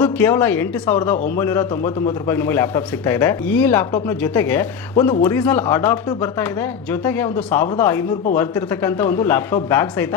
ಹೌದು, ಕೇವಲ ಎಂಟು ಸಾವಿರದ ಒಂಬೈನೂರ ತೊಂಬತ್ತೊಂಬತ್ತು ರೂಪಾಯಿ ನಿಮಗೆ ಲ್ಯಾಪ್ಟಾಪ್ ಸಿಗ್ತಾ ಇದೆ. ಈ ಲ್ಯಾಪ್ಟಾಪ್ನ ಜೊತೆಗೆ ಒಂದು ಒರಿಜಿನಲ್ ಅಡಾಪ್ಟರ್ ಬರ್ತಾ ಇದೆ. ಜೊತೆಗೆ ಒಂದು ಸಾವಿರದ ಐನೂರು ರೂಪಾಯಿ ವರ್ತ್ ಇರತಕ್ಕಂಥ ಒಂದು ಲ್ಯಾಪ್ಟಾಪ್ ಬ್ಯಾಗ್ ಸಹಿತ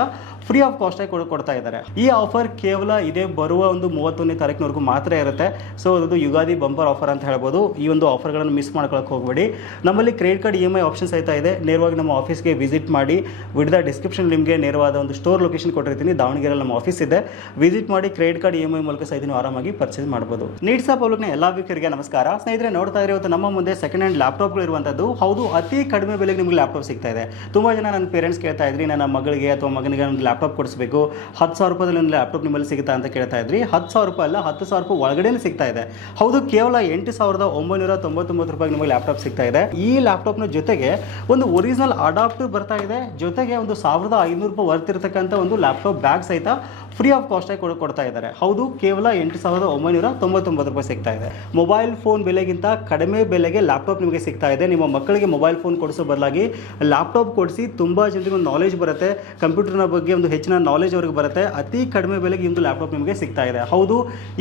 ಫ್ರೀ ಆಫ್ ಕಾಸ್ಟ್ ಆಗಿ ಕೊಡ್ತಾ ಇದ್ದಾರೆ. ಈ ಆಫರ್ ಕೇವಲ ಇದೇ ಬರುವ ಒಂದು ಮೂವತ್ತೊಂದನೇ ತಾರೀಕಿನವರೆಗೂ ಮಾತ್ರ ಇರುತ್ತೆ. ಸೊ ಅದೊಂದು ಯುಗಾದಿ ಬಂಪರ್ ಆಫರ್ ಅಂತ ಹೇಳ್ಬೋದು. ಈ ಒಂದು ಆಫರ್ಗಳನ್ನು ಮಿಸ್ ಮಾಡ್ಕೊಳಕ್ಕೆ ಹೋಗಬೇಡಿ. ನಮ್ಮಲ್ಲಿ credit card E M I option ಸಹಿತ ಇದೆ. ನೇರವಾಗಿ ನಮ್ಮ ಆಫೀಸ್ಗೆ ವಿಸಿಟ್ ಮಾಡಿ, ವಿಡಿದ ಡಿಸ್ಕ್ರಿಪ್ಷನ್ ನಿಮಗೆ ನೇರವಾದ ಒಂದು ಸ್ಟೋರ್ ಲೊಕೇಶನ್ ಕೊಟ್ಟಿರ್ತೀನಿ. ದಾವಣಗೆರೆಯಲ್ಲಿ ನಮ್ಮ ಆಫೀಸ್ ಇದೆ. ವಿಸಿಟ್ ಮಾಡಿ credit card E M I ಮೂಲಕ ಸಹಿತ ನೀವು ಆರಾಮಾಗಿ ಪರ್ಚೇಸ್ ಮಾಡಬಹುದು ನೀಡ್ಸ್ ಆಫ್ ಪಬ್ಲಿಕ್ನ ಎಲ್ಲ ವೀಕರಿಗೆ ನಮಸ್ಕಾರ. ಸ್ನೇಹಿತರೆ, ನೋಡ್ತಾ ಇದ್ರೆ ನಮ್ಮ ಮುಂದೆ ಸೆಕೆಂಡ್ ಹ್ಯಾಂಡ್ ಲ್ಯಾಪ್ಟಾಪ್ಗಳು ಇರುವಂತದ್ದು. ಹೌದು, ಅತಿ ಕಡಿಮೆ ಬೆಲೆಗೆ ನಿಮಗೆ ಲ್ಯಾಪ್ಟಾಪ್ ಸಿಗ್ತಾ ಇದೆ. ತುಂಬಾ ಜನ ನನ್ನ ಪೇರೆಂಟ್ಸ್ ಕೇಳ್ತಾ ಇದ್ರಿ, ನನ್ನ ಮಗಳಿಗೆ ಅಥವಾ ಮಗನಿಗೆ ಒಂದು ಲ್ಯಾಪ್ಟಾಪ್ ಕೊಡಿಸಬೇಕು. ಹತ್ತು ಸಾವಿರ ರೂಪಾಯಲ್ಲಿ ಒಂದು ಲ್ಯಾಪ್ಟಾಪ್ ನಿಮ್ಮಲ್ಲಿ ಸಿಗುತ್ತಾ ಅಂತ ಕೇಳ್ತಾ ಇದ್ರಿ. ಹತ್ತು ಸಾವಿರ ರೂಪಾಯಿ ಅಲ್ಲ, ಹತ್ತು ಸಾವಿರ ರೂಪಾಯಿ ಒಳಗಡೆ ಸಿಗ್ತಾ ಇದೆ. ಹೌದು, ಕೇವಲ ಎಂಟು ಸಾವಿರದ ಒಂಬೈನೂರ ತೊಂಬತ್ತೊಂಬತ್ತು ರೂಪಾಯಿ ನಿಮಗೆ ಲ್ಯಾಪ್ಟಾಪ್ ಸಿಗ್ತಾ ಇದೆ. ಈ ಲ್ಯಾಪ್ಟಾಪ್ನ ಜೊತೆಗೆ ಒಂದು ಒರಿಜಿನಲ್ ಅಡಾಪ್ಟರ್ ಬರ್ತಾ ಇದೆ. ಜೊತೆಗೆ ಒಂದು ಸಾವಿರದ ಐನೂರು ರೂಪಾಯಿ ವರ್ತ್ ಇರತಕ್ಕಂಥ ಒಂದು ಲ್ಯಾಪ್ಟಾಪ್ ಬ್ಯಾಗ್ ಸಹಿತ ಫ್ರೀ ಆಫ್ ಕಾಸ್ಟ್ ಆಗಿ ಕೊಡ್- ಕೊಡ್ತಾ ಇದ್ದಾರೆ. ಹೌದು, ಕೇವಲ ಎಂಟು ಸಾವಿರದ ಒಂಬೈನೂರ ತೊಂಬತ್ತೊಂಬತ್ತು ರೂಪಾಯಿ ಸಿಗ್ತಾ ಇದೆ. ಮೊಬೈಲ್ ಫೋನ್ ಬೆಲೆಗಿಂತ ಕಡಿಮೆ ಬೆಲೆಗೆ ಲ್ಯಾಪ್ಟಾಪ್ ನಿಮಗೆ ಸಿಗ್ತಾ ಇದೆ. ನಿಮ್ಮ ಮಕ್ಕಳಿಗೆ ಮೊಬೈಲ್ ಫೋನ್ ಕೊಡಿಸೋ ಬದಲಾಗಿ ಲ್ಯಾಪ್ಟಾಪ್ ಕೊಡಿಸಿ ತುಂಬ ಜನರಿಗೆ ಒಂದು ನಾಲೆಜ್ ಬರುತ್ತೆ. ಕಂಪ್ಯೂಟರ್ನ ಬಗ್ಗೆ ಒಂದು ಹೆಚ್ಚಿನ ನಾಲೆಜ್ ಅವ್ರಿಗೆ ಬರುತ್ತೆ. ಅತಿ ಕಡಿಮೆ ಬೆಲೆಗೆ ಇಂದು ಲ್ಯಾಪ್ಟಾಪ್ ನಿಮಗೆ ಸಿಗ್ತಾ ಇದೆ. ಹೌದು,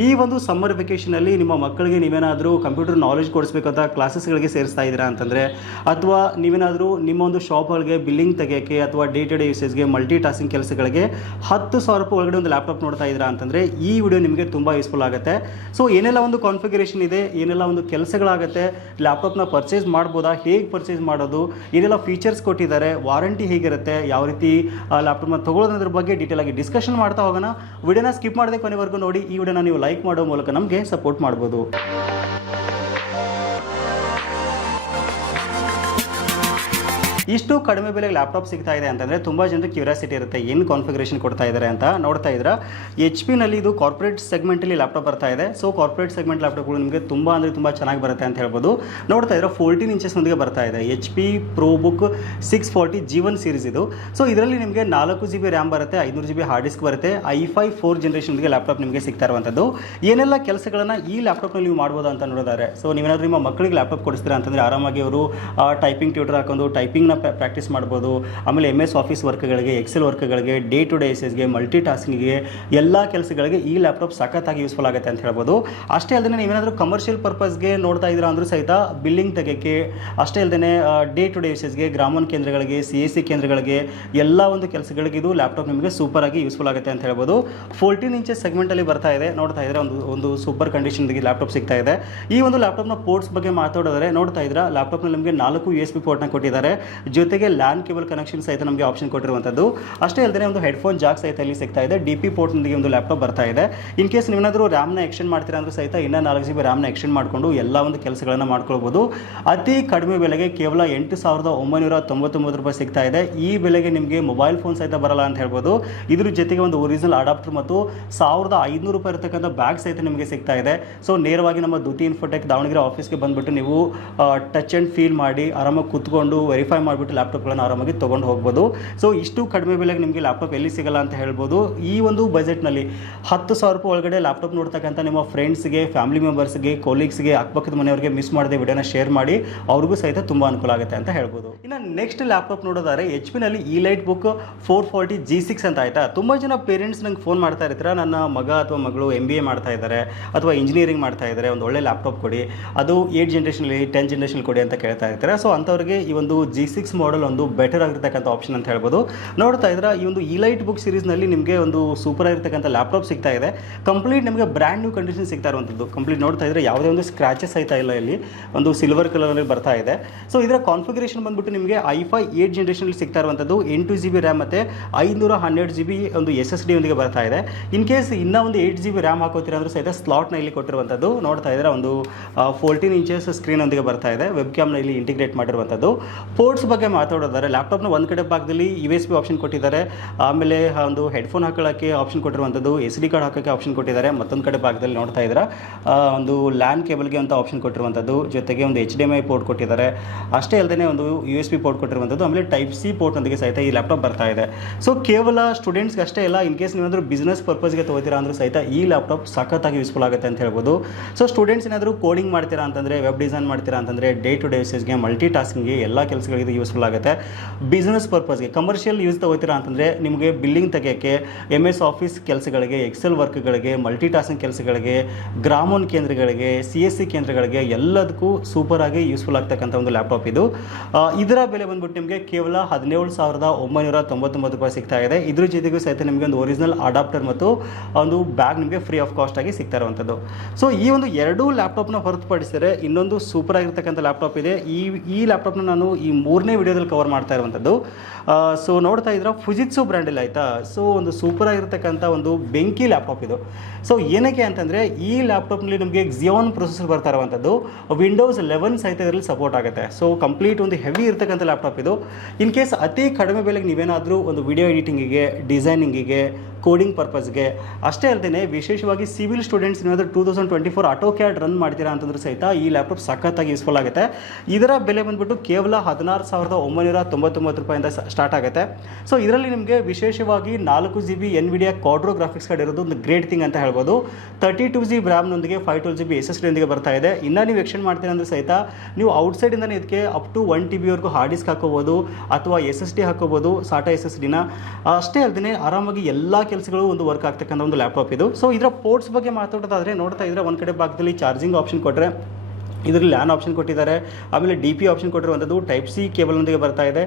ಈ ಒಂದು ಸಮ್ಮರ್ ವೆಕೇಷನಲ್ಲಿ ನಿಮ್ಮ ಮಕ್ಕಳಿಗೆ ನೀವೇನಾದರೂ ಕಂಪ್ಯೂಟರ್ ನಾಲೆಜ್ ಕೊಡಿಸ್ಬೇಕಂತ ಕ್ಲಾಸಸ್ಗಳಿಗೆ ಸೇರಿಸ್ತಾ ಇದ್ದೀರಾ ಅಂತಂದರೆ, ಅಥವಾ ನೀವೇನಾದರೂ ನಿಮ್ಮ ಒಂದು ಶಾಪ್ಗಳಿಗೆ ಬಿಲ್ಲಿಂಗ್ ತೆಗೆಯೋಕ್ಕೆ ಅಥವಾ ಡೇ ಟು ಡೇ ಯೂಸೇಜ್ಗೆ ಮಲ್ಟಿ ಟಾಸ್ಕಿಂಗ್ ಕೆಲಸಗಳಿಗೆ ಹತ್ತು ಸಾವಿರ ರೂಪಾಯಿ ಒಳಗಡೆ ಒಂದು ಲ್ಯಾಪ್ಟಾಪ್ ನೋಡ್ತಾ ಇದ್ದೀರಾ ಅಂತಂದರೆ ಈ ವಿಡಿಯೋ ನಿಮಗೆ ತುಂಬ ಯೂಸ್ಫುಲ್ ಆಗುತ್ತೆ. ಸೊ ಏನೆಲ್ಲ ಒಂದು ಕಾನ್ಫಿಗರೇಷನ್ ಇದೆ, ಏನೆಲ್ಲ ಒಂದು ಕೆಲಸಗಳಾಗುತ್ತೆ ಲ್ಯಾಪ್ಟಾಪ್ನ ಪರ್ಚೇಸ್ ಮಾಡ್ಬೋದಾ, ಹೇಗೆ ಪರ್ಚೇಸ್ ಮಾಡೋದು, ಏನೆಲ್ಲ ಫೀಚರ್ಸ್ ಕೊಟ್ಟಿದ್ದಾರೆ ವಾರಂಟಿ ಹೇಗಿರುತ್ತೆ, ಯಾವ ರೀತಿ ಲ್ಯಾಪ್ಟಾಪ್ನ ತೊಗೊಳ್ಳೋದ್ರ ಬಗ್ಗೆ ಡೀಟೇಲ್ ಆಗಿ ಡಿಸ್ಕಷನ್ ಮಾಡ್ತಾ ಹೋಗೋಣ. ವಿಡಿಯೋನ ಸ್ಕಿಪ್ ಮಾಡದೆ ಕೊನೆವರೆಗೂ ನೋಡಿ, ಈ ವಿಡಿಯೋನ ನೀವು ಲೈಕ್ ಮಾಡೋ ಮೂಲಕ ನಮಗೆ ಸಪೋರ್ಟ್ ಮಾಡ್ಬೋದು. ಇಷ್ಟು ಕಡಿಮೆ ಬೆಲೆಗೆ ಲ್ಯಾಪ್ಟಾಪ್ ಸಿಗ್ತಾ ಇದೆ ಅಂತಂದರೆ ತುಂಬ ಜನರಿಗೆ ಕ್ಯೂರಿಯಾಸಿಟಿ ಇರುತ್ತೆ, ಏನು ಕಾನ್ಫಿಗರೇಷನ್ ಕೊಡ್ತಾ ಇದ್ದಾರೆ ಅಂತ ನೋಡ್ತಾ ಇದ್ರ. ಎಚ್ ಪಿನಲ್ಲಿ ಇದು ಕಾರ್ಪೊರೇಟ್ ಸೆಗ್ಮೆಂಟಲ್ಲಿ ಲ್ಯಾಪ್ಟಾಪ್ ಬರ್ತಾ ಇದೆ. ಸೊ ಕಾರ್ಪೊರೇಟ್ ಸೆಗ್ಮೆಂಟ್ ಲ್ಯಾಪ್ಟಾಪ್ಗಳು ನಿಮಗೆ ತುಂಬ ಅಂದರೆ ತುಂಬ ಚೆನ್ನಾಗಿ ಬರುತ್ತೆ ಅಂತ ಹೇಳ್ಬೋದು. ನೋಡ್ತಾ ಇದ್ರೆ ಫೋರ್ಟೀನ್ ಇಂಚಸ್ನೊಂದಿಗೆ ಬರ್ತಾ ಇದೆ. H P ProBook six forty G one series ಇದು. ಸೊ ಇದರಲ್ಲಿ ನಿಮಗೆ ನಾಲ್ಕು ಜಿ ಬಿ ರ್ಯಾಮ್ ಬರುತ್ತೆ, ಐನೂರು ಜಿ ಬಿ ಹಾರ್ಡ್ ಡಿಸ್ಕ್ ಬರುತ್ತೆ ಐ ಫೈ ಫೋರ್ ಜನ್ರೇಷನ್ಗೆ ಲ್ಯಾಪ್ಟಾಪ್ ನಿಮಗೆ ಸಿಗ್ತಾ ಇರುವಂಥದ್ದು ಏನೆಲ್ಲ ಕೆಲಸಗಳನ್ನು ಈ ಲ್ಯಾಪ್ಟಾಪ್ನಲ್ಲಿ ನೀವು ಮಾಡ್ಬೋದು ಅಂತ ನೋಡಿದ್ದಾರೆ ಸೊ ನೀವೇನಾದ್ರೂ ನಿಮ್ಮ ಮಕ್ಕಳಿಗೆ ಲ್ಯಾಪ್ಟಾಪ್ ಕೊಡಿಸ್ತೀರಾ ಅಂತಂದರೆ ಆರಾಮಾಗಿ ಅವರು ಟೈಪಿಂಗ್ ಟ್ಯೂಟರ್ ಹಾಕೊಂಡು ಟೈಪಿಂಗ್ನ ಪ್ರಾಕ್ಟೀಸ್ ಮಾಡ್ಬೋದು. ಆಮೇಲೆ ಎಂ ಎಸ್ ಆಫೀಸ್ ವರ್ಕ್ಗಳಿಗೆ ಎಕ್ಸೆಲ್ ವರ್ಕ್ಗಳಿಗೆ ಡೇ ಟು ಡೇ ಎಸ್ಗೆ ಮಲ್ಟಿ ಟಾಸ್ಕಿಂಗ್ಗೆ ಎಲ್ಲ ಕೆಲಸಗಳಿಗೆ ಈ ಲ್ಯಾಪ್ಟಾಪ್ ಸಖತ್ತಾಗಿ ಯೂಸ್ಫುಲ್ ಆಗುತ್ತೆ ಅಂತ ಹೇಳ್ಬೋದು. ಅಷ್ಟೇ ಅಲ್ಲದೆ ನೀವೇನಾದರೂ ಕಮರ್ಷಿಯಲ್ ಪರ್ಪಸ್ಗೆ ನೋಡ್ತಾ ಇದ್ದೀರಾ ಅಂದರೂ ಸಹಿತ ಬಿಲ್ಲಿಂಗ್ ತೆಗೆಕ್ಕೆ ಅಷ್ಟೇ ಅಲ್ಲದೆ ಡೇ ಟು ಡೇ ಯೂಸೇಜ್ಗೆ ಗ್ರಾಮೀಣ ಕೇಂದ್ರಗಳಿಗೆ ಸಿ ಎಸ್ ಸಿ ಕೇಂದ್ರಗಳಿಗೆ ಎಲ್ಲ ಒಂದು ಕೆಲಸಗಳಿಗೆ ಇದು ಲ್ಯಾಪ್ಟಾಪ್ ನಿಮಗೆ ಸೂಪರ್ ಆಗಿ ಯೂಸ್ಫುಲ್ ಆಗುತ್ತೆ ಅಂತ ಹೇಳ್ಬೋದು. ಫೋರ್ಟೀನ್ ಇಂಚಸ್ ಸೆಗ್ಮೆಂಟಲ್ಲಿ ಬರ್ತಾ ಇದೆ. ನೋಡ್ತಾ ಇದ್ರೆ ಒಂದು ಒಂದು ಸೂಪರ್ ಕಂಡೀಷನ್ಗೆ ಲ್ಯಾಪ್ಟಾಪ್ ಸಿಗ್ತಾ ಇದೆ. ಈ ಒಂದು ಲ್ಯಾಪ್ಟಾಪ್ನ ಪೋರ್ಟ್ಸ್ ಬಗ್ಗೆ ಮಾತಾಡಿದ್ರೆ ನೋಡ್ತಾ ಇದ್ರೆ ಲ್ಯಾಪ್ಟಾಪ್ನ ನಿಮಗೆ ನಾಲ್ಕು ಯು ಎಸ್ ಬಿ ಪೋರ್ಟ್ನ ಕೊಟ್ಟಿದ್ದಾರೆ. ಜೊತೆಗೆ ಲ್ಯಾನ್ ಕೇಬಲ್ ಕನೆಕ್ಷನ್ ಸಹಿತ ನಮಗೆ ಆಪ್ಷನ್ ಕೊಟ್ಟಿರುವಂಥದ್ದು ಅಷ್ಟೇ ಅಲ್ಲದೆ ಒಂದು ಹೆಡ್ಫೋನ್ ಜಾಕ್ ಸಹಿತ ಇಲ್ಲಿ ಸಿಗ್ತಾ ಇದೆ. ಡಿ ಪಿ ಪೋರ್ಟ್ನೊಂದಿಗೆ ಒಂದು ಲ್ಯಾಪ್ಟಾಪ್ ಬರ್ತಾ ಇದೆ. ಇನ್ ಕೇಸ್ ನೀವೇನಾದರೂ ರ್ಯಾಮ್ನ ಎಕ್ಸ್ಟೆಂಡ್ ಮಾಡ್ತೀರಾ ಅಂದ್ರೂ ಸಹಿತ ಇನ್ನೂ ನಾಲ್ಕು ಜಿ ಬಿ ರ್ಯಾಮ್ನ ಎಕ್ಸ್ಟೆಂಡ್ ಮಾಡಿಕೊಂಡು ಎಲ್ಲ ಒಂದು ಕೆಲಸಗಳನ್ನು ಮಾಡ್ಕೊಳ್ಬೋದು. ಅತಿ ಕಡಿಮೆ ಬೆಲೆಗೆ ಕೇವಲ ಎಂಟು ಸಾವಿರದ ಒಂಬೈನೂರ ತೊಂಬತ್ತೊಂಬತ್ತು ರೂಪಾಯಿ ಸಿಗ್ತಾ ಇದೆ. ಈ ಬೆಲೆಗೆ ನಿಮಗೆ ಮೊಬೈಲ್ ಫೋನ್ ಸಹಿತ ಬರಲ್ಲ ಅಂತ ಹೇಳ್ಬೋದು. ಇದ್ರ ಜೊತೆಗೆ ಒಂದು ಒರಿಜಿನಲ್ ಅಡಾಪ್ಟರ್ ಮತ್ತು ಸಾವಿರದ ಐದುನೂರು ರೂಪಾಯಿ ಇರತಕ್ಕಂಥ ಬ್ಯಾಗ್ ಸಹಿತ ನಿಮಗೆ ಸಿಗ್ತಾ ಇದೆ. ಸೊ ನೇರವಾಗಿ ನಮ್ಮ ದ್ವಿತೀಯ ಇನ್ಫೋಟೆಕ್ ದಾವಣಗೆರೆ ಆಫೀಸ್ಗೆ ಬಂದುಬಿಟ್ಟು ನೀವು ಟಚ್ ಆ್ಯಂಡ್ ಫೀಲ್ ಮಾಡಿ, ಆರಾಮಾಗಿ ಕೂತ್ಕೊಂಡು ವೆರಿಫೈ ಮಾಡಿಬಿಟ್ಟು ಲ್ಯಾಪ್ಟಾಪ್ಗಳನ್ನು ಆರಾಮಾಗಿ ತೊಗೊಂಡು ಹೋಗ್ಬೋದು. ಸೊ ಇಷ್ಟು ಕಡಿಮೆ ಬೆಲೆಗೆ ನಿಮಗೆ ಲ್ಯಾಪ್ಟಾಪ್ ಎಲ್ಲಿ ಸಿಗಲ್ಲ ಅಂತ ಹೇಳ್ಬೋದು. ಈ ಒಂದು ಬಜೆಟ್ನಲ್ಲಿ ಹತ್ತು ಸಾವಿರ ರೂಪಾಯಿ ಒಳಗಡೆ ಲ್ಯಾಪ್ಟಾಪ್ ನೋಡ್ತಕ್ಕಂಥ ನಿಮ್ಮ ಫ್ರೆಂಡ್ಸ್ಗೆ ಫ್ಯಾಮಿಲಿ ಮೆಂಬರ್ಸ್ಗೆ ಕೊಲೀಗ್ಸ್ಗೆ ಅಕ್ಕಪಕ್ಕದ ಮನೆಯವರಿಗೆ ಮಿಸ್ ಮಾಡದೆ ವಿಡಿಯೋನ ಶೇರ್ ಮಾಡಿ, ಅವ್ರಿಗೂ ಸಹಿತ ತುಂಬ ಅನುಕೂಲ ಆಗುತ್ತೆ ಅಂತ ಹೇಳ್ಬೋದು. ಇನ್ನು ನೆಕ್ಸ್ಟ್ ಲ್ಯಾಪ್ಟಾಪ್ ನೋಡೋದಾದ್ರೆ ಎಚ್ ಪಿನಲ್ಲಿ ಈ EliteBook four forty G six ಅಂತ ಆಯಿತಾ. ತುಂಬ ಜನ ಪೇರೆಂಟ್ಸ್ ನಂಗೆ ಫೋನ್ ಮಾಡ್ತಾ ಇರ್ತೀರ? ನನ್ನ ಮಗ ಅಥವಾ ಮಗಳು ಎಂ ಬಿ ಎ ಮಾಡ್ತಾ ಇದ್ದಾರೆ, ಅಥವಾ ಇಂಜಿನಿಯರಿಂಗ್ ಮಾಡ್ತಾ ಇದ್ದಾರೆ, ಒಂದು ಒಳ್ಳೆ ಲ್ಯಾಪ್ಟಾಪ್ ಕೊಡಿ. ಅದು ಏಟ್ ಜನ್ರೇಷನಲ್ಲಿ ಟೆನ್ ಜನ್ರೇಷನ್ ಕೊಡಿ ಅಂತ ಕೇಳ್ತಾ ಇರ್ತಾರೆ? ಸೊ ಅಂಥವ್ರಿಗೆ ಈ ಒಂದು ಜಿ ಸಿಕ್ಸ್ ಮಾಡೆಲ್ ಒಂದು ಬೆಟರ್ ಆಗಿರ್ತಕ್ಕಂಥ ಆಪ್ಷನ್ ಅಂತ ಹೇಳ್ಬೋದು. ನೋಡ್ತಾ ಇದ್ರೆ ಈ ಒಂದು ಈ ಲೈಟ್ ಬುಕ್ ಸೀರೀಸ್ನಲ್ಲಿ ನಿಮಗೆ ಒಂದು ಸೂಪರ್ ಆಗಿರ್ತಕ್ಕಂಥ ಲ್ಯಾಪ್ಟಾಪ್ ಸಿಗ್ತಾ ಇದೆ. ಕಂಪ್ಲೀಟ್ ನಿಮಗೆ ಬ್ರ್ಯಾಂಡ್ ನ್ಯೂ ಕಂಡೀಷನ್ ಸಿಗ್ತಾ ಇರುವಂಥದ್ದು. ಕಂಪ್ಲೀಟ್ ನೋಡ್ತಾ ಇದ್ರೆ ಯಾವುದೇ ಒಂದು ಸ್ಕ್ರಾಚಸ್ ಆಯ್ತಾ ಇಲ್ಲ ಇಲ್ಲಿ. ಒಂದು ಸಿಲ್ವರ್ ಕಲರಲ್ಲಿ ಬರ್ತಾ ಇದೆ. ಸೊ ಇದರ ಕಾನ್ಫಿಗರೇಷನ್ ಬಂದ್ಬಿಟ್ಟು ಐ ಫೈ ಏಟ್ ಜನ್ರೇಷನಲ್ಲಿ ಸಿಗ್ತಾ ಇರುವಂಥದ್ದು ಎಂಟು ಜಿ ಬಿ ರ್ಯಾಮ್ ಮತ್ತು ಐನೂರ ಹನ್ನೆರಡು ಜಿ ಬಿ ಒಂದು ಎಸ್ ಎಸ್ ಡಿ ಒಂದಿಗೆ ಬರ್ತಾ ಇದೆ. ಇನ್ ಕೇಸ್ ಇನ್ನೂ ಒಂದು ಏಟ್ ಜಿ ಬಿ ರ್ಯಾಮ್ ಹಾಕೋತೀರ ಅಂದ್ರೆ ಸಹಿತ ಸ್ಲಾಟ್ನ ಇಲ್ಲಿ ಕೊಟ್ಟಿರುವಂಥದ್ದು, ನೋಡ್ತಾ ಇದ್ರೆ ಒಂದು ಫೋರ್ಟೀನ್ ಇಂಚಸ್ ಸ್ಕ್ರೀನ್ ಒಂದಿಗೆ ಬರ್ತಾ ಇದೆ ವೆಬ್ ಕ್ಯಾಮ್ನ ಇಲ್ಲಿ ಇಂಟಿಗ್ರೇಟ್ ಮಾಡಿರುವಂಥದ್ದು. ಪೋರ್ಟ್ಸ್ ಬಗ್ಗೆ ಮಾತಾಡೋದಾದ್ರೆ ಲ್ಯಾಪ್ಟಾಪ್ನ ಒಂದು ಕಡೆ ಭಾಗದಲ್ಲಿ ಯು ಎಸ್ ಬಿ ಆಪ್ಷನ್ ಕೊಟ್ಟಿದ್ದಾರೆ, ಆಮೇಲೆ ಒಂದು ಹೆಡ್ಫೋನ್ ಹಾಕೊಳ್ಳೋಕ್ಕೆ ಆಪ್ಷನ್ ಕೊಟ್ಟಿರುವಂಥದ್ದು ಎಸ್ ಡಿ ಕಾರ್ಡ್ ಹಾಕೋಕ್ಕೆ ಆಪ್ಷನ್ ಕೊಟ್ಟಿದ್ದಾರೆ, ಮತ್ತೊಂದು ಕಡೆ ಭಾಗದಲ್ಲಿ ನೋಡ್ತಾ ಇದ್ದೀರಾ ಒಂದು ಲ್ಯಾನ್ ಕೇಬಲ್ಗೆ ಅಂತ ಆಪ್ಷನ್ ಕೊಟ್ಟಿರುವಂಥದ್ದು, ಜೊತೆಗೆ ಒಂದು H D M I port ಕೊಟ್ಟಿದ್ದಾರೆ. ಅಷ್ಟೇ ಅಲ್ಲದೆ ಒಂದು ಯು ಎಸ್ ಪಿ ಪೋರ್ಟ್ ಕೊಟ್ಟಿರುವಂಥದ್ದು. ಆಮೇಲೆ ಟೈಪ್ ಸಿ ಪೋರ್ಟ್ನೊಂದಿಗೆ ಸಹಿತ ಈ ಲ್ಯಾಪ್ಟಾಪ್ ಬರ್ತಾ ಇದೆ. ಸೊ ಕೇವಲ ಸ್ಟೂಡೆಂಟ್ಸ್ಗೆ ಅಷ್ಟೇ ಇಲ್ಲ ಇನ್ ಕೇಸ್ ನೀವೇನಾದರೂ ಬಿಸ್ನೆಸ್ ಪರ್ಪಸ್ಗೆ ತೊಗೋತೀರಾ ಅಂದರೂ ಸಹಿತ ಈ ಲ್ಯಾಪ್ಟಾಪ್ ಸಖತ್ತಾಗಿ ಯೂಸ್ಫುಲ್ ಆಗುತ್ತೆ ಅಂತ ಹೇಳ್ಬೋದು. ಸೊ ಸ್ಟೂಡೆಂಟ್ಸ್ ಏನಾದರೂ ಕೋಡಿಂಗ್ ಮಾಡ್ತೀರಾ ಅಂತಂದರೆ ವೆಬ್ ಡಿಸೈನ್ ಮಾಡ್ತೀರಾ ಅಂತಂದರೆ ಡೇ ಟು ಡೇ ಯೂಸೇಜ್ಗೆ ಮಲ್ಟಿ ಟಾಸ್ಕಿಂಗ್ಗೆ ಎಲ್ಲ ಕೆಲಸಗಳಿಗೆ ಇದು ಯೂಸ್ಫುಲ್ ಆಗುತ್ತೆ. ಬಿಸ್ನೆಸ್ ಪರ್ಪಸ್ಗೆ ಕಮರ್ಷಿಯಲ್ ಯೂಸ್ ತಗೋತೀರಾ ಅಂತಂದರೆ ನಿಮಗೆ ಬಿಲ್ಲಿಂಗ್ ತೆಗೆಯೋಕ್ಕೆ ಎಂ ಎಸ್ ಆಫೀಸ್ ಕೆಲಸಗಳಿಗೆ ಎಕ್ಸೆಲ್ ವರ್ಕ್ಗಳಿಗೆ ಮಲ್ಟಿ ಟಾಸ್ಕಿಂಗ್ ಕೆಲಸಗಳಿಗೆ ಗ್ರಾಮೋನ್ ಕೇಂದ್ರಗಳಿಗೆ ಸಿ ಎಸ್ ಸಿ ಕೇಂದ್ರಗಳಿಗೆ ಎಲ್ಲದಕ್ಕೂ ಸೂಪರ್ ಆಗಿ ಯೂಸ್ಫುಲ್ ಆಗ್ತಕ್ಕಂಥ ಒಂದು ಲ್ಯಾಪ್ಟಾಪ್ ಇದು. ಆ, ಇದರ ಬೆಲೆ ಬಂದ್ಬಿಟ್ಟು ನಿಮಗೆ ಕೇವಲ ಹದಿನೇಳು ಸಾವಿರದ ಒಂಬೈನೂರ ತೊಂಬತ್ತೊಂಬತ್ತು ರೂಪಾಯಿ ಸಿಗ್ತಾ ಇದೆ. ಇದ್ರ ಜೊತೆಗೂ ಸಹಿತ ನಿಮಗೆ ಒಂದು ಒರಿಜಿನಲ್ ಅಡಾಪ್ಟರ್ ಮತ್ತು ಒಂದು ಬ್ಯಾಗ್ ನಿಮಗೆ ಫ್ರೀ ಆಫ್ ಕಾಸ್ಟ್ ಆಗಿ ಸಿಗ್ತಾ ಇರುವಂಥದ್ದು. ಸೊ ಈ ಒಂದು ಎರಡೂ ಲ್ಯಾಪ್ಟಾಪ್ನ ಹೊರತುಪಡಿಸಿದರೆ ಇನ್ನೊಂದು ಸೂಪರ್ ಆಗಿರ್ತಕ್ಕಂಥ ಲ್ಯಾಪ್ಟಾಪ್ ಇದೆ. ಈ ಈ ಲ್ಯಾಪ್ಟಾಪ್ನ ನಾನು ಈ ಮೂರನೇ ವಿಡಿಯೋದಲ್ಲಿ ಕವರ್ ಮಾಡ್ತಾ ಇರುವಂಥದ್ದು. ಸೊ ನೋಡ್ತಾ ಇದ್ರೆ ಫುಜಿತ್ಸು ಬ್ರ್ಯಾಂಡಲ್ಲಿ ಆಯಿತಾ? ಸೊ ಒಂದು ಸೂಪರ್ ಆಗಿರ್ತಕ್ಕಂಥ ಒಂದು ಬೆಂಕಿ ಲ್ಯಾಪ್ಟಾಪ್ ಇದು. ಸೊ ಏನಕ್ಕೆ ಅಂತಂದರೆ ಈ ಲ್ಯಾಪ್ಟಾಪ್ನಲ್ಲಿ ನಮಗೆ ಜಿಯೋನ್ ಪ್ರೊಸೆಸರ್ ಬರ್ತಾ ಇರುವಂಥದ್ದು. ವಿಂಡೋಸ್ ಲೆವೆನ್ ಸಹಿತ ಇದರಲ್ಲಿ ಸಪೋರ್ಟ್ ಆಗುತ್ತೆ. ಸೊ ಕಂಪ್ಲೀಟ್ ಒಂದು ಹೆವಿ ಇರ್ತಕ್ಕಂಥ ಲ್ಯಾಪ್ಟಾಪ್ ಇದು. ಇನ್ ಕೇಸ್ ಅತಿ ಕಡಿಮೆ ಬೆಲೆಗೆ ನೀವೇನಾದರೂ ಒಂದು ವಿಡಿಯೋ ಎಡಿಟಿಂಗಿಗೆ ಡಿಸೈನಿಂಗಿಗೆ ಕೋಡಿಂಗ್ ಪರ್ಪಸ್ಗೆ ಅಷ್ಟೇ ಅಲ್ಲದೆ ವಿಶೇಷವಾಗಿ ಸಿವಿಲ್ ಸ್ಟೂಡೆಂಟ್ಸ್ ಏನಾದರೂ two thousand twenty four AutoCAD run ಮಾಡ್ತೀರಾ ಅಂತಂದ್ರೆ ಸಹಿತ ಈ ಲ್ಯಾಪ್ಟಾಪ್ ಸಖತ್ತಾಗಿ ಯೂಸ್ಫುಲ್ ಆಗುತ್ತೆ. ಇದರ ಬೆಲೆ ಬಂದ್ಬಿಟ್ಟು ಕೇವಲ ಹದಿನಾರು ಸಾವಿರದ ಒಂಬೈನೂರ ತೊಂಬತ್ತೊಂಬತ್ತು ರೂಪಾಯಿಂದ ಸ್ಟಾರ್ಟ್ ಆಗುತ್ತೆ. ಸೊ ಇದರಲ್ಲಿ ನಿಮಗೆ ವಿಶೇಷವಾಗಿ ನಾಲ್ಕು G B Nvidia Quadro graphics card ಇರೋದು ಒಂದು ಗ್ರೇಟ್ ಥಿಂಗ್ ಅಂತ ಹೇಳ್ಬೋದು. Thirty two G ರ್ಯಾಮ್ನೊಂದಿಗೆ five twelve G B S S ಡಿಯೊಂದಿಗೆ ಬರ್ತಾ ಇದೆ. ಇನ್ನು ನೀವು ಎಕ್ಸ್ಟೆಂಡ್ ಮಾಡ್ತೀರಾ ಅಂದರೆ ಸಹಿತ ನೀವು ಔಟ್ಸೈಡಿಂದಲೇ ಇದಕ್ಕೆ ಅಪ್ ಟು ಒನ್ ಟಿ ಬಿವರೆಗೂ ಹಾರ್ಡ್ ಡಿಸ್ಕ್ ಹಾಕೋಬೋದು ಅಥವಾ ಎಸ್ ಎಸ್ ಡಿ ಹಾಕೋಬೋದು ಸಾಟಾ ಎಸ್ ಎಸ್ ಡಿನ ಅಷ್ಟೇ ಅಲ್ಲದೆ ಆರಾಮಾಗಿ ಎಲ್ಲ ಕೆಲಸಗಳು ಒಂದು ವರ್ಕ್ ಆಗ್ತಕ್ಕಂಥ ಒಂದು ಲ್ಯಾಪ್ಟಾಪ್ ಇದು. ಸೊ ಇದರ ಪೋರ್ಟ್ಸ್ ಬಗ್ಗೆ ಮಾತಾಡೋದಾದರೆ ನೋಡ್ತಾ ಇದ್ರೆ ಒಂದು ಕಡೆ ಭಾಗದಲ್ಲಿ ಚಾರ್ಜಿಂಗ್ ಆಪ್ಷನ್ ಕೊಟ್ಟರೆ ಇದರಲ್ಲಿ ಲ್ಯಾನ್ ಆಪ್ಷನ್ ಕೊಟ್ಟಿದ್ದಾರೆ. ಆಮೇಲೆ ಡಿ ಪಿ ಆಪ್ಷನ್ ಕೊಟ್ಟಿರುವಂಥದ್ದು ಟೈಪ್ ಸಿ ಕೇಬಲ್ನೊಂದಿಗೆ ಬರ್ತಾ ಇದೆ.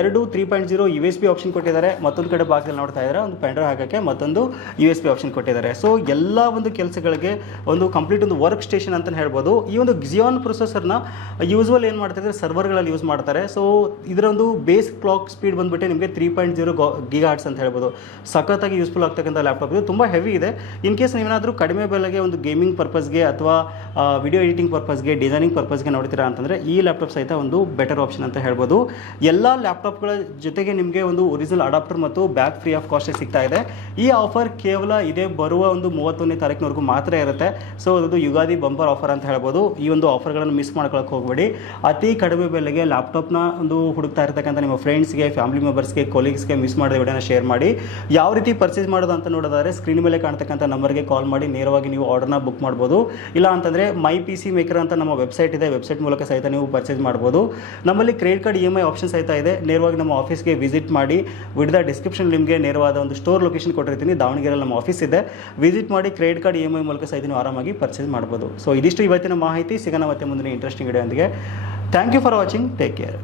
ಎರಡು three point zero U S P option ಕೊಟ್ಟಿದ್ದಾರೆ. ಮತ್ತೊಂದು ಕಡೆ ಭಾಗದಲ್ಲಿ ನೋಡ್ತಾ ಇದ್ದಾರೆ. ಒಂದು ಪೆಂಡ್ರೈವ್ ಹಾಕೋಕ್ಕೆ ಮತ್ತೊಂದು ಯು ಎಸ್ ಪಿ ಆಪ್ಷನ್ ಕೊಟ್ಟಿದ್ದಾರೆ. ಸೊ ಎಲ್ಲ ಒಂದು ಕೆಲಸಗಳಿಗೆ ಒಂದು ಕಂಪ್ಲೀಟ್ ಒಂದು ವರ್ಕ್ ಸ್ಟೇಷನ್ ಅಂತಲೇ ಹೇಳ್ಬೋದು. ಈ ಒಂದು ಗಿಜಿಯಾನ್ ಪ್ರೊಸೆಸರ್ನ ಯೂಸ್ವಲ್ ಏನು ಮಾಡ್ತಾ ಇದ್ದಾರೆ? ಸರ್ವರ್ಗಳಲ್ಲಿ ಯೂಸ್ ಮಾಡ್ತಾರೆ. ಸೊ ಇದರ ಒಂದು ಬೇಸ್ ಕ್ಲಾಕ್ ಸ್ಪೀಡ್ ಬಂದುಬಿಟ್ಟು ನಿಮಗೆ ತ್ರೀ ಪಾಯಿಂಟ್ ಜೀರೋ ಹಾರ್ಟ್ಸ್ ಅಂತ ಹೇಳ್ಬೋದು. ಸಖತ್ತಾಗಿ ಯೂಸ್ಫುಲ್ ಆಗ್ತಕ್ಕಂಥ ಲ್ಯಾಪ್ಟಾಪ್ ಇದು. ತುಂಬ ಹೆವಿ ಇದೆ. ಇನ್ ಕೇಸ್ ನೀವೇನಾದರೂ ಕಡಿಮೆ ಬೆಲೆಗೆ ಒಂದು ಗೇಮಿಂಗ್ ಪರ್ಪಸ್ಗೆ ಅಥವಾ ವಿಡಿಯೋ ಎಡಿಟಿಂಗ್ ಪರ್ಪಸ್ಗೆ ಡಿಸೈನಿಂಗ್ ಪರ್ಪಸ್ಗೆ ನೋಡ್ತೀರಾ ಅಂತಂದರೆ ಈ ಲ್ಯಾಪ್ಟಾಪ್ ಸಹಿತ ಒಂದು ಬೆಟರ್ ಆಪ್ಷನ್ ಅಂತ ಹೇಳ್ಬೋದು. ಎಲ್ಲ ಲ್ಯಾಪ್ಟಾಪ್ಗಳ ಜೊತೆಗೆ ನಿಮಗೆ ಒಂದು ಒರಿಜಿನಲ್ ಅಡಾಪ್ಟರ್ ಮತ್ತು ಬ್ಯಾಗ್ ಫ್ರೀ ಆಫ್ ಕಾಸ್ಟ್ ಸಿಗ್ತಾ ಇದೆ. ಈ ಆಫರ್ ಕೇವಲ ಇದೇ, ಬರುವ ಒಂದು ಮೂವತ್ತೊಂದನೇ ತಾರೀಕಿನವರೆಗೂ ಮಾತ್ರ ಇರುತ್ತೆ. ಸೊ ಅದು ಯುಗಾದಿ ಬಂಪರ್ ಆಫರ್ ಅಂತ ಹೇಳ್ಬೋದು. ಈ ಒಂದು ಆಫರ್ಗಳನ್ನು ಮಿಸ್ ಮಾಡ್ಕೊಳಕ್ಕೆ ಹೋಗಬೇಡಿ. ಅತಿ ಕಡಿಮೆ ಬೆಲೆಗೆ ಲ್ಯಾಪ್ಟಾಪ್ನ ಒಂದು ಹುಡುಕ್ತಾ ಇರ್ತಕ್ಕಂಥ ನಿಮ್ಮ ಫ್ರೆಂಡ್ಸ್ಗೆ ಫ್ಯಾಮಿಲಿ ಮೆಂಬರ್ಸ್ಗೆ ಕೊಲೀಗ್ಸ್ಗೆ ಮಿಸ್ ಮಾಡಿದ ವಿಡಿಯೋನ ಶೇರ್ ಮಾಡಿ. ಯಾವ ರೀತಿ ಪರ್ಚೇಸ್ ಮಾಡೋದು ಅಂತ ನೋಡೋದಾದ್ರೆ ಸ್ಕ್ರೀನ್ ಮೇಲೆ ಕಾಣ್ತಕ್ಕಂಥ ನಂಬರ್ಗೆ ಕಾಲ್ ಮಾಡಿ. ನೇರವಾಗಿ ನೀವು ಆರ್ಡರ್ನ ಬುಕ್ ಮಾಡ್ಬೋದು. ಇಲ್ಲ ಅಂತಂದರೆ ಮೈ ಪಿ ಸಿ ಮೇಕರ್ ಅಂತ ನಮ್ಮ ವೆಬ್ಸೈಟ್ ಇದೆ. ವೆಬ್ಸೈಟ್ ಮೂಲಕ ಸಹಿತ ನೀವು ಪರ್ಚೇಸ್ ಮಾಡ್ಬೋದು. ನಮ್ಮಲ್ಲಿ credit card E M I option ಸಹಿತ ಇದೆ. ನೇರವಾಗಿ ನಮ್ಮ ಆಫೀಸ್ಗೆ ವಿಸಿಟ್ ಮಾಡಿ ವಿಡ್ದ ಡಿಸ್ಕ್ರಿಪ್ಷನ್ ನಿಮಗೆ ನೇರವಾದ ಒಂದು ಸ್ಟೋರ್ ಲೊಕೇಶನ್ ಕೊಟ್ಟಿರ್ತೀನಿ. ದಾವಣಗೆರೆಯಲ್ಲಿ ನಮ್ಮ ಆಫೀಸ್ ಇದೆ. ವಿಸಿಟ್ ಮಾಡಿ credit card E M I ಮೂಲಕ ಸಹಿತ ನೀವು ಆರಾಮಾಗಿ ಪರ್ಚೇಸ್ ಮಾಡ್ಬೋದು. ಸೊ ಇದಿಷ್ಟು ಇವತ್ತಿನ ಮಾಹಿತಿ. ಸಿಗೋಣ ಮತ್ತೆ ಮುಂದಿನ interesting video thank you for watching take care